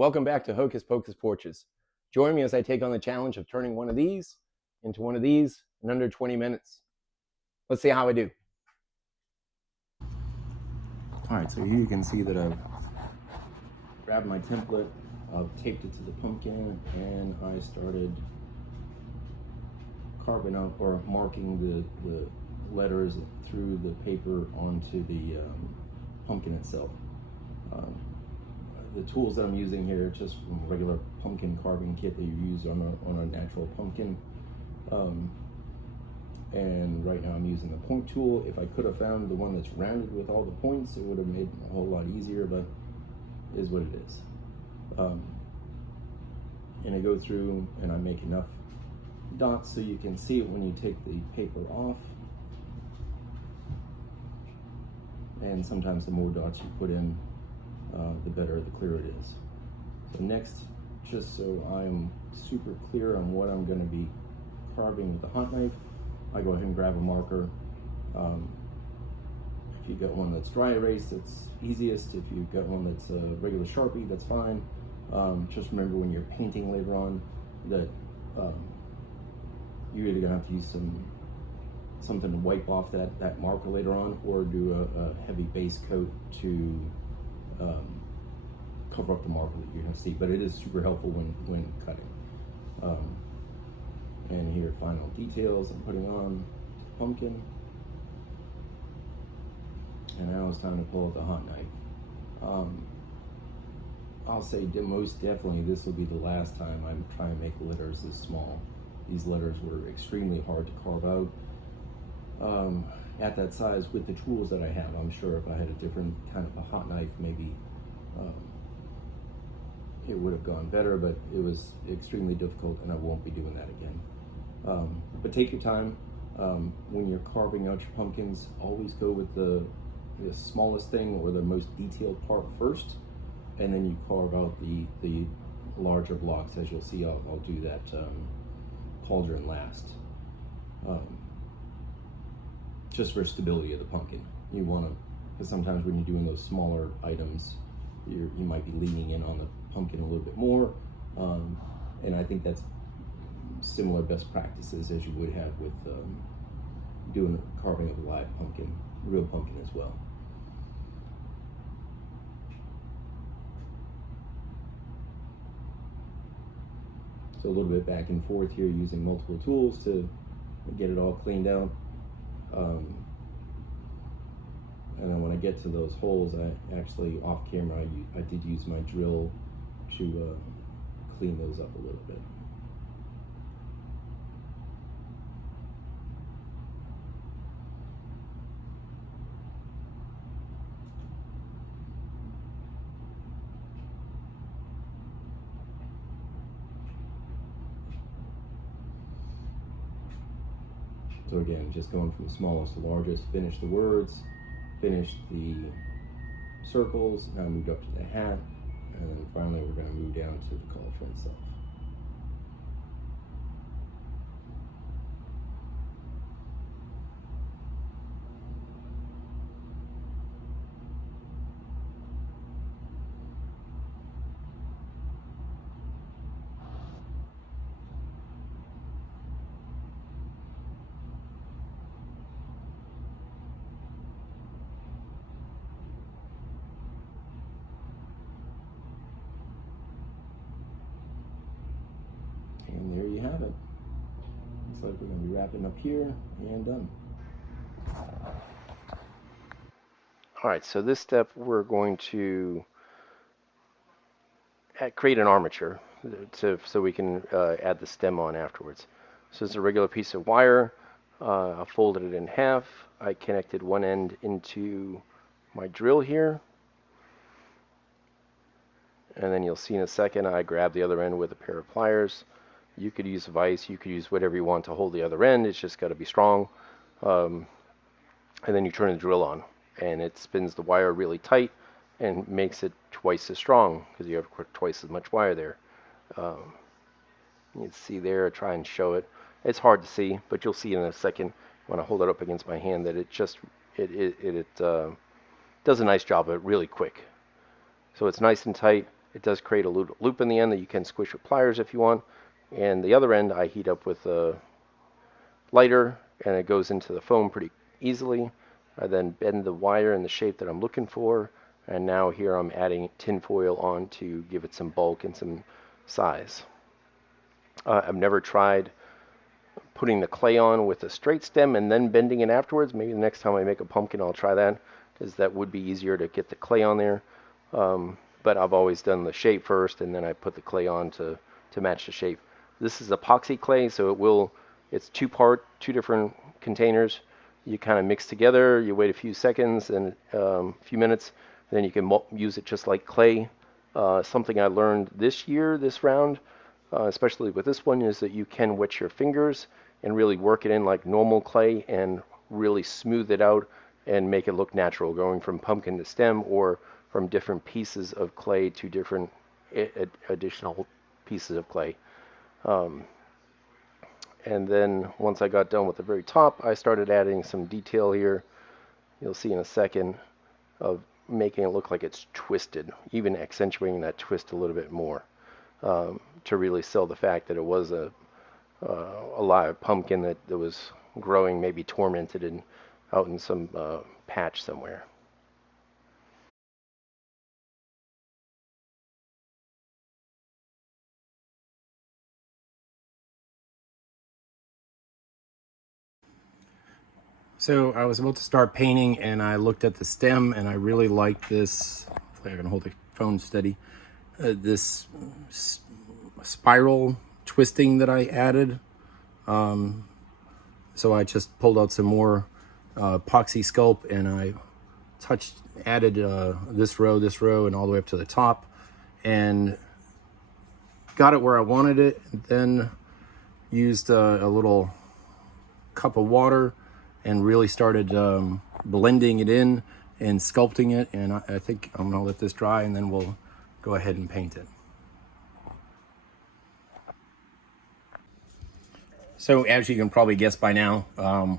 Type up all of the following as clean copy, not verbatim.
Welcome back to Hocus Pocus Porches. Join me as I take on the challenge of turning one of these into one of these in under 20 minutes. Let's see how I do. All right, so here you can see that I've grabbed my template, I've taped it to the pumpkin, and I started carving out or marking the letters through the paper onto the pumpkin itself. The tools that I'm using here are just from a regular pumpkin carving kit that you use on a natural pumpkin. And right now I'm using the point tool. If I could have found the one that's rounded with all the points, it would have made it a whole lot easier, but it is what it is. And I go through and I make enough dots so you can see it when you take the paper off. And sometimes the more dots you put in, the better, the clearer it is. So next, just so I'm super clear on what I'm going to be carving with the hot knife, I go ahead and grab a marker. If you've got one that's dry erase, that's easiest. If you've got one that's a regular Sharpie, that's fine. Just remember when you're painting later on that you're either going to have to use something to wipe off that marker later on, or do a heavy base coat to cover up the marker that you're going to see. But it is super helpful when cutting. And here, final details I'm putting on the pumpkin. And now it's time to pull out the hot knife. I'll say most definitely this will be the last time I'm trying to make letters this small. These letters were extremely hard to carve out at that size with the tools that I have. I'm sure if I had a different kind of a hot knife, maybe it would have gone better, but it was extremely difficult and I won't be doing that again. But take your time. When you're carving out your pumpkins, always go with the smallest thing or the most detailed part first, and then you carve out the larger blocks. As you'll see, I'll do that cauldron last. Just for stability of the pumpkin. You want to, because sometimes when you're doing those smaller items, you might be leaning in on the pumpkin a little bit more, and I think that's similar best practices as you would have with doing carving of a live pumpkin, real pumpkin as well. So a little bit back and forth here, using multiple tools to get it all cleaned out. And then when I get to those holes, I actually, off camera, I did use my drill to clean those up a little bit. So again, just going from smallest to largest, finish the words, finish the circles, now moved up to the hat, and then finally we're going to move down to the cauldron itself. And there you have it. Looks like we're going to be wrapping up here and done. All right, so this step we're going to create an armature so we can add the stem on afterwards. So it's a regular piece of wire. I folded it in half. I connected one end into my drill here. And then you'll see in a second I grab the other end with a pair of pliers. You could use a vise, you could use whatever you want to hold the other end. It's just got to be strong. And then you turn the drill on, and it spins the wire really tight and makes it twice as strong because you have twice as much wire there. You can see there, I try and show it. It's hard to see, but you'll see in a second when I hold it up against my hand that it does a nice job of it really quick. So it's nice and tight. It does create a loop in the end that you can squish with pliers if you want. And the other end I heat up with a lighter, and it goes into the foam pretty easily. I then bend the wire in the shape that I'm looking for, and now here I'm adding tin foil on to give it some bulk and some size. I've never tried putting the clay on with a straight stem and then bending it afterwards. Maybe the next time I make a pumpkin I'll try that, because that would be easier to get the clay on there. But I've always done the shape first, and then I put the clay on to match the shape. This is epoxy clay, so it's two different containers. You kind of mix together, you wait a few seconds and a few minutes, then you can use it just like clay. Something I learned this round, especially with this one, is that you can wet your fingers and really work it in like normal clay and really smooth it out and make it look natural, going from pumpkin to stem or from different pieces of clay to different additional pieces of clay. And then once I got done with the very top, I started adding some detail here. You'll see in a second, of making it look like it's twisted, even accentuating that twist a little bit more, to really sell the fact that it was a live pumpkin that was growing, maybe tormented and out in some patch somewhere. So I was about to start painting, and I looked at the stem, and I really liked this. Hopefully I can hold the phone steady. This spiral twisting that I added. So I just pulled out some more epoxy sculpt, and I added this row, and all the way up to the top, and got it where I wanted it. And then used a little cup of water and really started blending it in and sculpting it. And I think I'm gonna let this dry, and then we'll go ahead and paint it. So as you can probably guess by now,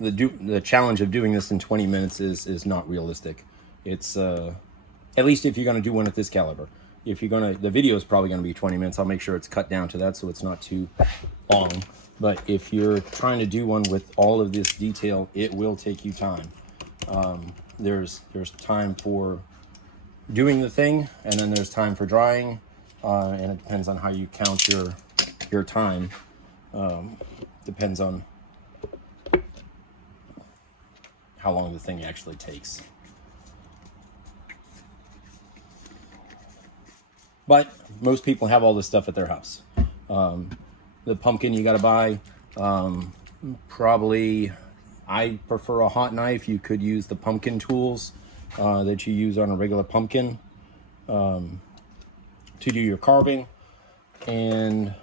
the challenge of doing this in 20 minutes is not realistic. It's at least if you're gonna do one at this caliber. If you're gonna, the video is probably gonna be 20 minutes. I'll make sure it's cut down to that so it's not too long. But if you're trying to do one with all of this detail, it will take you time. There's time for doing the thing, and then there's time for drying, and it depends on how you count your time. Depends on how long the thing actually takes. But most people have all this stuff at their house. The pumpkin you got to buy, probably, I prefer a hot knife. You could use the pumpkin tools that you use on a regular pumpkin to do your carving. And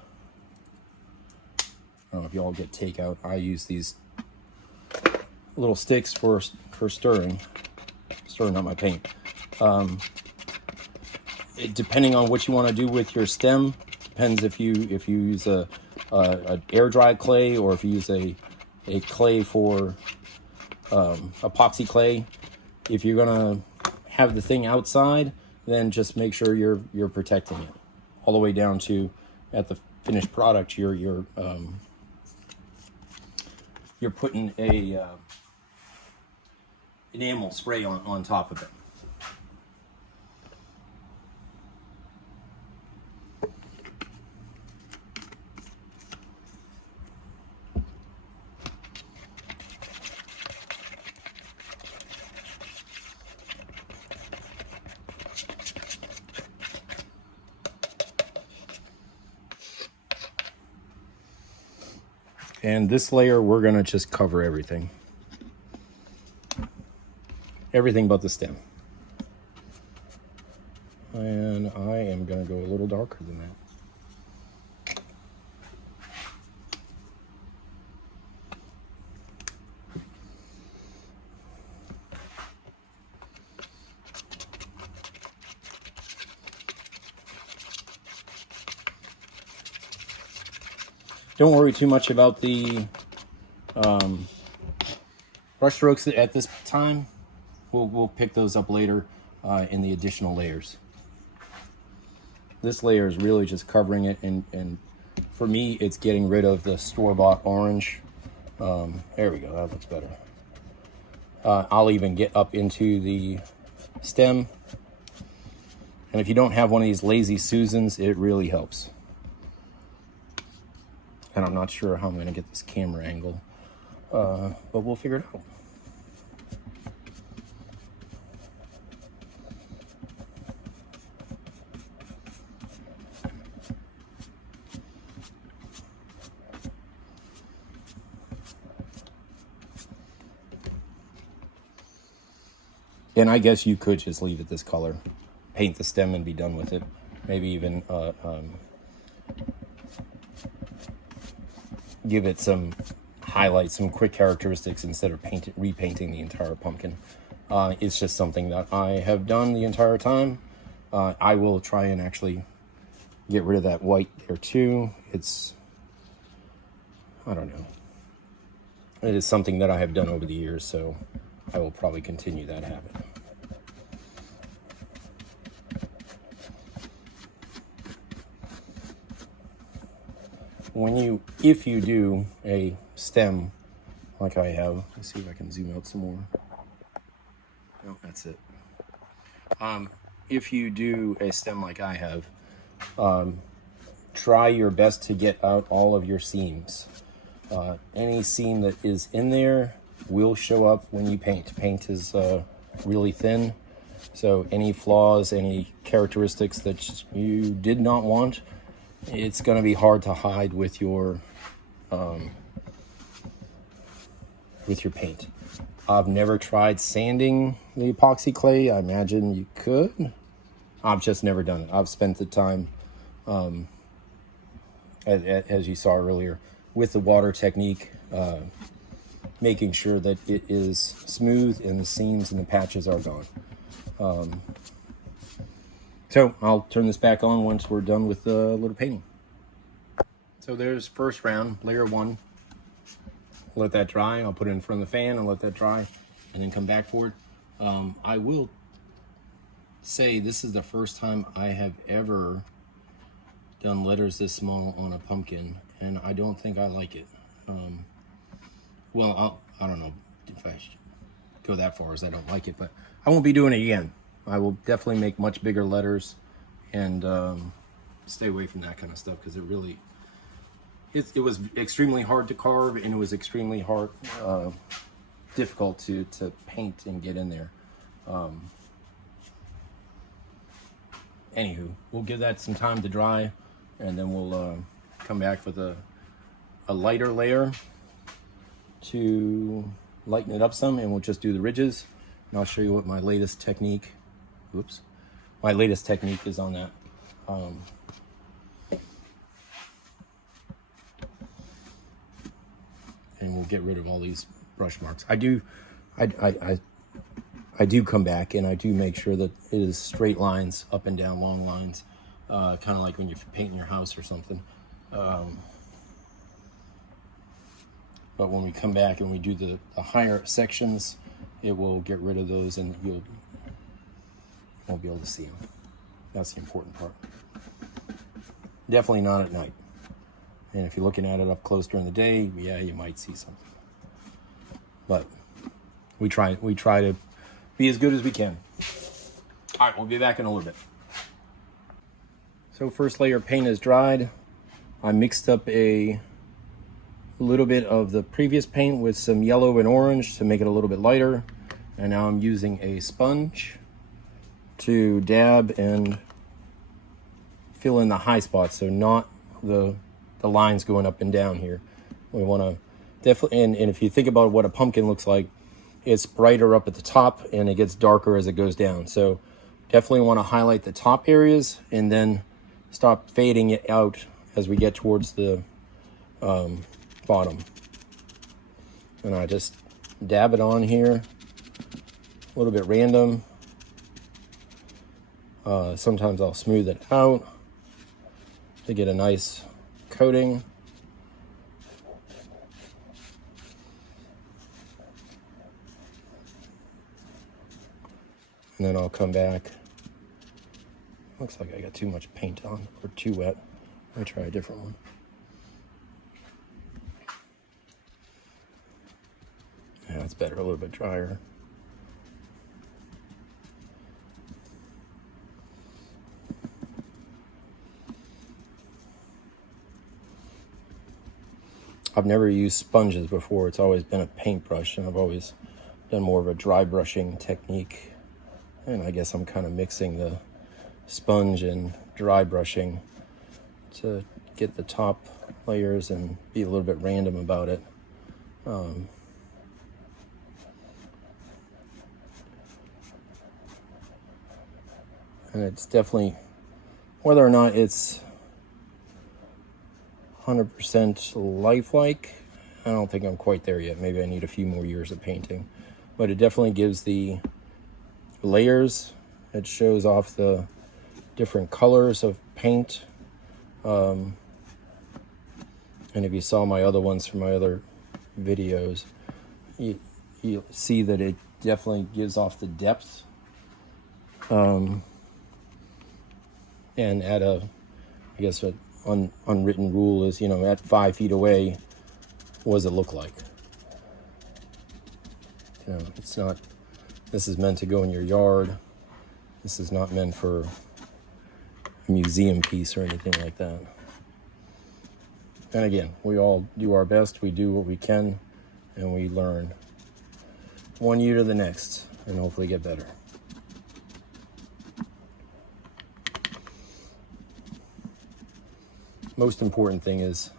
I don't know if y'all get takeout. I use these little sticks for stirring up my paint. Depending on what you want to do with your stem, depends if you use a air dry clay, or if you use a clay for epoxy clay. If you're gonna have the thing outside, then just make sure you're protecting it all the way down to, at the finished product, you're putting a enamel spray on top of it. And this layer, we're gonna just cover everything but the stem. And I am gonna go a little darker than that. Don't worry too much about the brush strokes at this time. We'll pick those up later in the additional layers. This layer is really just covering it, and for me, it's getting rid of the store-bought orange. There we go, that looks better. I'll even get up into the stem. And if you don't have one of these Lazy Susans, it really helps. And I'm not sure how I'm going to get this camera angle, but we'll figure it out. And I guess you could just leave it this color, paint the stem and be done with it. Maybe even give it some highlights, some quick characteristics instead of repainting the entire pumpkin. It's just something that I have done the entire time. I will try and actually get rid of that white there too. I don't know. It is something that I have done over the years, so I will probably continue that habit. If you do a stem like I have, let's see if I can zoom out some more. No, that's it. If you do a stem like I have, try your best to get out all of your seams. Any seam that is in there will show up when you paint. Paint is really thin, so any flaws, any characteristics that you did not want, it's going to be hard to hide with your paint. I've never tried sanding the epoxy clay. I imagine you could. I've just never done it. I've spent the time, as you saw earlier, with the water technique, making sure that it is smooth and the seams and the patches are gone. So I'll turn this back on once we're done with the little painting. So there's first round, layer 1. Let that dry. I'll put it in front of the fan and let that dry, and then come back for it. I will say this is the first time I have ever done letters this small on a pumpkin, and I don't think I like it. Well, I don't know if I should go that far as I don't like it, but I won't be doing it again. I will definitely make much bigger letters and stay away from that kind of stuff, because it was extremely hard to carve, and it was extremely difficult to paint and get in there. Anywho, we'll give that some time to dry, and then we'll come back with a lighter layer to lighten it up some, and we'll just do the ridges. And I'll show you what my latest technique, my latest technique is on that. And we'll get rid of all these brush marks. I do come back and I do make sure that it is straight lines, up and down, long lines, kind of like when you're painting your house or something. But when we come back and we do the higher sections, it will get rid of those, and you won't be able to see them. That's the important part. Definitely not at night. And if you're looking at it up close during the day, yeah, you might see something. But we try to be as good as we can. All right, we'll be back in a little bit. So first layer of paint is dried. I mixed up a little bit of the previous paint with some yellow and orange to make it a little bit lighter. And now I'm using a sponge to dab and fill in the high spots, so not the lines going up and down here. We want to definitely, and if you think about what a pumpkin looks like, it's brighter up at the top and it gets darker as it goes down. So definitely want to highlight the top areas and then stop fading it out as we get towards the bottom. And I just dab it on here, a little bit random. Sometimes I'll smooth it out to get a nice coating. And then I'll come back Looks like I got too much paint on, or too wet. Let me try a different one. Yeah, it's better, a little bit drier. I've never used sponges before. It's always been a paintbrush, and I've always done more of a dry brushing technique. And I guess I'm kind of mixing the sponge and dry brushing to get the top layers and be a little bit random about it. And it's definitely, whether or not it's 100% lifelike, I don't think I'm quite there yet. Maybe I need a few more years of painting. But it definitely gives the layers. It shows off the different colors of paint. And if you saw my other ones from my other videos, you'll see that it definitely gives off the depth. And at I guess an unwritten rule is, at 5 feet away, what does it look like? It's not, this is meant to go in your yard. This is not meant for a museum piece or anything like that. And again, we all do our best. We do what we can, and we learn one year to the next, and hopefully get better. Most important thing is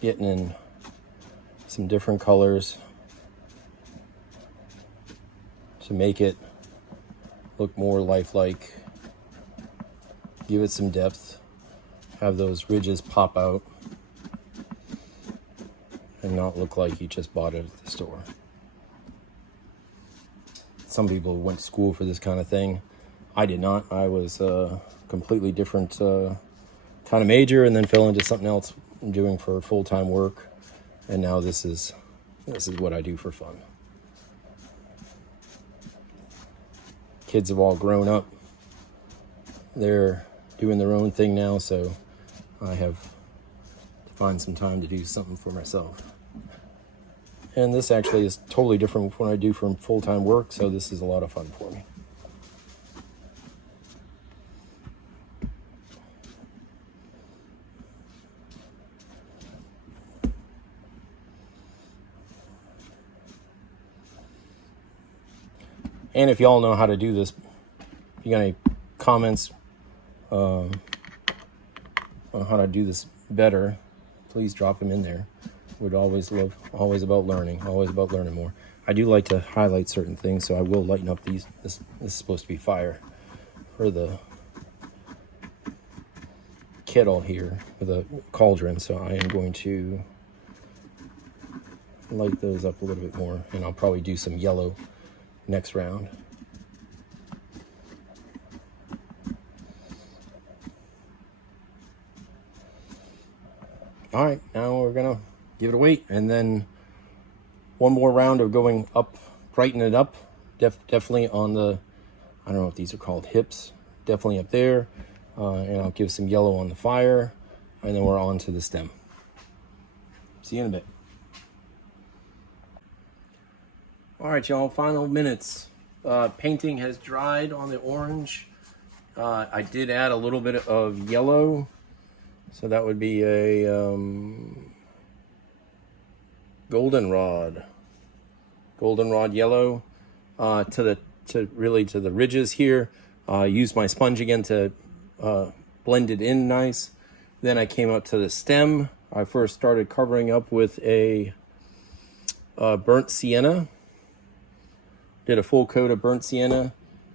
getting in some different colors to make it look more lifelike, give it some depth, have those ridges pop out, and not look like you just bought it at the store. Some people went to school for this kind of thing. I did not. I was a completely different kind of major, and then fell into something else I'm doing for full-time work, and now this is what I do for fun. Kids have all grown up. They're doing their own thing now, so I have to find some time to do something for myself. And this actually is totally different from what I do from full-time work, so this is a lot of fun for me. And if y'all know how to do this, if you got any comments on how to do this better, please drop them in there. Would always always about learning more. I do like to highlight certain things, so I will lighten up these. This is supposed to be fire for the kettle here, for the cauldron, so I am going to light those up a little bit more, and I'll probably do some yellow next round. All right, now we're gonna give it a wait, and then one more round of going up, brighten it up. Definitely on the, I don't know if these are called hips, definitely up there, and I'll give some yellow on the fire, and then we're on to the stem. See you in a bit. All right, y'all, final minutes. Painting has dried on the orange. I did add a little bit of yellow, so that would be a goldenrod yellow to the ridges here. Used my sponge again to blend it in nice. Then I came up to the stem. I first started covering up with a burnt sienna. Did a full coat of burnt sienna,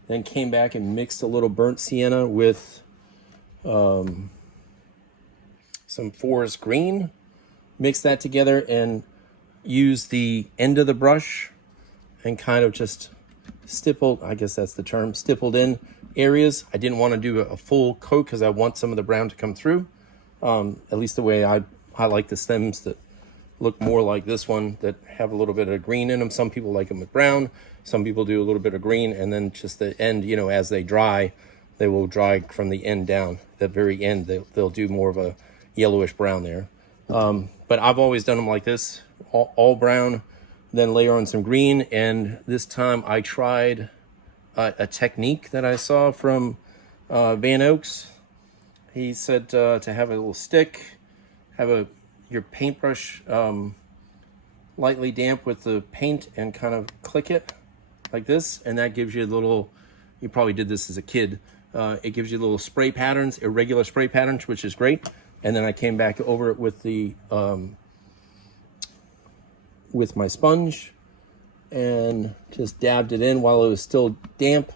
then came back and mixed a little burnt sienna with some forest green. Mixed that together and used the end of the brush and kind of just stippled, I guess that's the term, stippled in areas. I didn't want to do a full coat because I want some of the brown to come through. At least the way I like the stems that look more like this one, that have a little bit of green in them. Some people like them with brown. Some people do a little bit of green, and then just the end, as they dry, they will dry from the end down. The very end, they'll do more of a yellowish brown there. But I've always done them like this, all brown, then layer on some green. And this time I tried a technique that I saw from Van Oaks. He said to have a little stick, have your paintbrush lightly damp with the paint, and kind of click it like this, and that gives you a little, you probably did this as a kid, it gives you little spray patterns, irregular spray patterns, which is great. And then I came back over it with the with my sponge and just dabbed it in while it was still damp,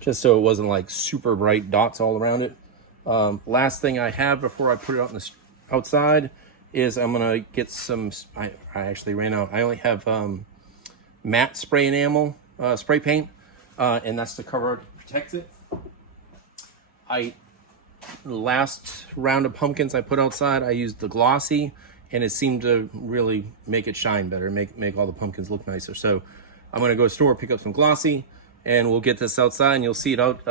just so it wasn't like super bright dots all around it. Last thing I have before I put it out in the outside is I'm gonna get some, I actually ran out. I only have matte spray enamel, spray paint, and that's to cover it, protect it. The last round of pumpkins I put outside, I used the glossy, and it seemed to really make it shine better, make all the pumpkins look nicer. So I'm gonna go to the store, pick up some glossy, and we'll get this outside, and you'll see it out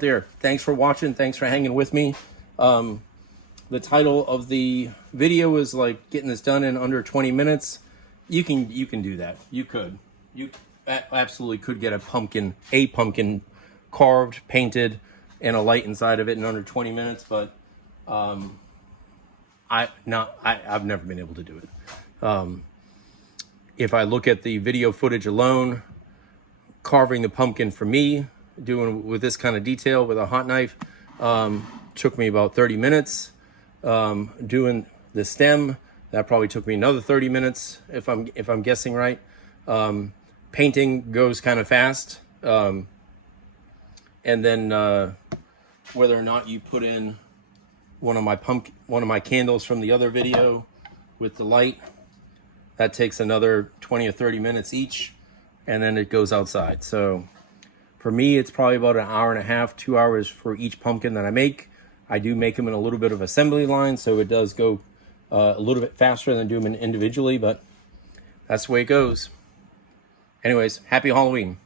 there. Thanks for watching. Thanks for hanging with me. The title of the video is like getting this done in under 20 minutes. You can do that. You absolutely could get a pumpkin carved, painted, and a light inside of it in under 20 minutes. But I've never been able to do it. If I look at the video footage alone, carving the pumpkin for me, doing with this kind of detail with a hot knife, took me about 30 minutes. Doing the stem, that probably took me another 30 minutes if I'm guessing right. Painting goes kind of fast. And then whether or not you put in one of my candles from the other video with the light, that takes another 20 or 30 minutes each, and then it goes outside. So for me, it's probably about an hour and a half, 2 hours for each pumpkin that I make. I do make them in a little bit of assembly line, so it does go a little bit faster than do them individually, but that's the way it goes. Anyways, happy Halloween.